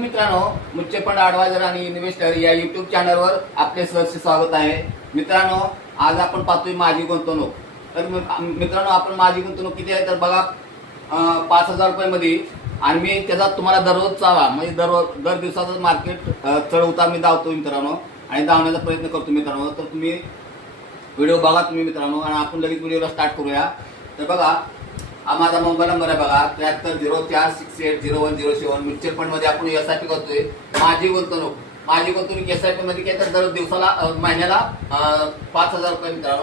मित्रांनो, मुच्चे fund adviser आणि investor या युट्यूब चॅनलवर आपले सहर्ष स्वागत आहे. मित्रांनो, आज आपण पाहतोय माझी गुंतवणूक. तर मित्रांनो, आपण माझी गुंतवणूक किती आहे तर बघा 5,000 रुपयामध्ये. आणि मी त्याचा तुम्हाला दररोज चावा म्हणजे दर दिवसाचं मार्केट चढ उतार मी धावतो मित्रांनो, आणि धावण्याचा प्रयत्न करतो मित्रांनो. तर तुम्ही व्हिडिओ बघा तुम्ही मित्रांनो, आणि आपण लगेच व्हिडिओला स्टार्ट करूया. तर बघा, हा माझा मोबाईल नंबर आहे बघा 7304680107. म्युच्युअल फंड मध्ये आपण SIP करतोय. माझी गुंतवणूक SIP मध्ये काय तर दर दिवसाला महिन्याला 5,000 रुपये मित्रांनो.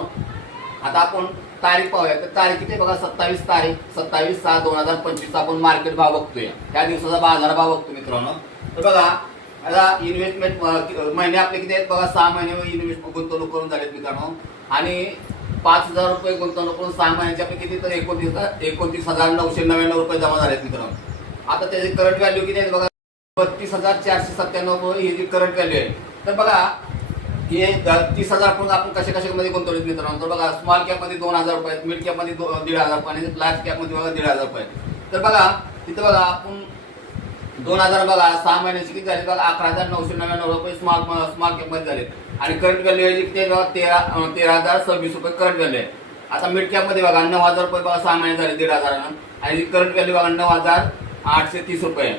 आता आपण तारीख पाहूया. तर तारीख किती बघा 27/6/2025 आपण मार्केट भाव बघतोय. त्या दिवसाचा बाजार भाव बघतो मित्रांनो. तर बघा, आता इन्व्हेस्टमेंट महिने आपले किती आहेत बघा, 6 महिने इन्व्हेस्टमेंट गुंतवणूक करून झालेत मित्रांनो. आणि 5,000 रुपये गुंतवणूक करून 6 महिन्याच्या पैकी किती तर 29,999 रुपये जमा झालेत मित्रांनो. आता त्याची करंट व्हॅल्यू किती आहे बघा 32,497 ही जी करंट व्हॅल्यू आहे. तर बघा, हे 30,000 आपण कशामध्ये गुंतवले मित्रांनो. तर बघा, स्मॉल कॅप मध्ये 2,000 रुपये, मिड कॅप मध्ये 1,500 रुपये, आणि लार्ज कॅप मध्ये बघा 1,500 रुपये. तर बघा तिथं बघा आपण 2,000 बघा 6 महिन्याची किती झाली बघा 11,999 रुपये स्मॉल कॅप मध्ये झाले. आणि करंट व्हॅल्यू आहे किती बघा 13,026 रुपये करंट व्हॅल्यू आहे. आता मिड कॅप मध्ये बघा 9,000 रुपये बघा 6 महिने झाले 1,500. आणि करंट व्हॅल्यू बघा 9,830 रुपये.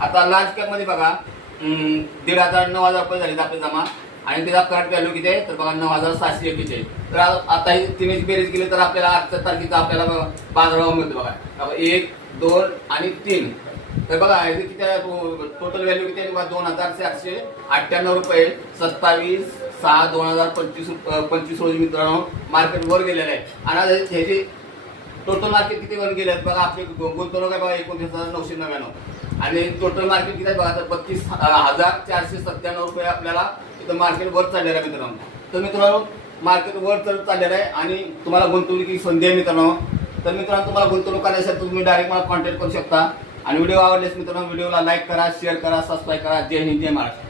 आता लार्ज कॅप मध्ये बघा 9,000 रुपये झाले आपले जमा, आणि त्याचा करंट व्हॅल्यू किती आहे तर बघा 9,741. तर आता ही तिन्हीची बेरीज केली तर आपल्याला आजच्या तारखेचा आपल्याला बाजारभाव मिळतो बघा 1, 2 आणि 3. तर बघा किती आहे टोटल व्हॅल्यू किती आहे बघा 2,498 रुपये 27/6/2025 रोजी मित्रांनो मार्केट वर गेलेलं आहे. आणि ह्याची टोटल मार्केट किती वर गेले आहेत बघा, आपली गुंतवणूक आहे बघा 29,999. आणि टोटल मार्केट किती आहे बघा तर 32,497 रुपये आपल्याला इथं मार्केट वर चाललेलं आहे मित्रांनो. तर मित्रांनो, मार्केट वर चाललेलं आहे आणि तुम्हाला गुंतवणुकीची संधी आहे मित्रांनो. तर मित्रांनो, तुम्हाला गुंतवणूक करायसाठी तुम्ही डायरेक्ट मला कॉन्टॅक्ट करू शकता. आणि व्हिडिओ आवडल्यास मित्रांनो व्हिडिओला लाईक करा, शेअर करा, सबस्क्राईब करा. जय हिंद, जय महाराष्ट्र.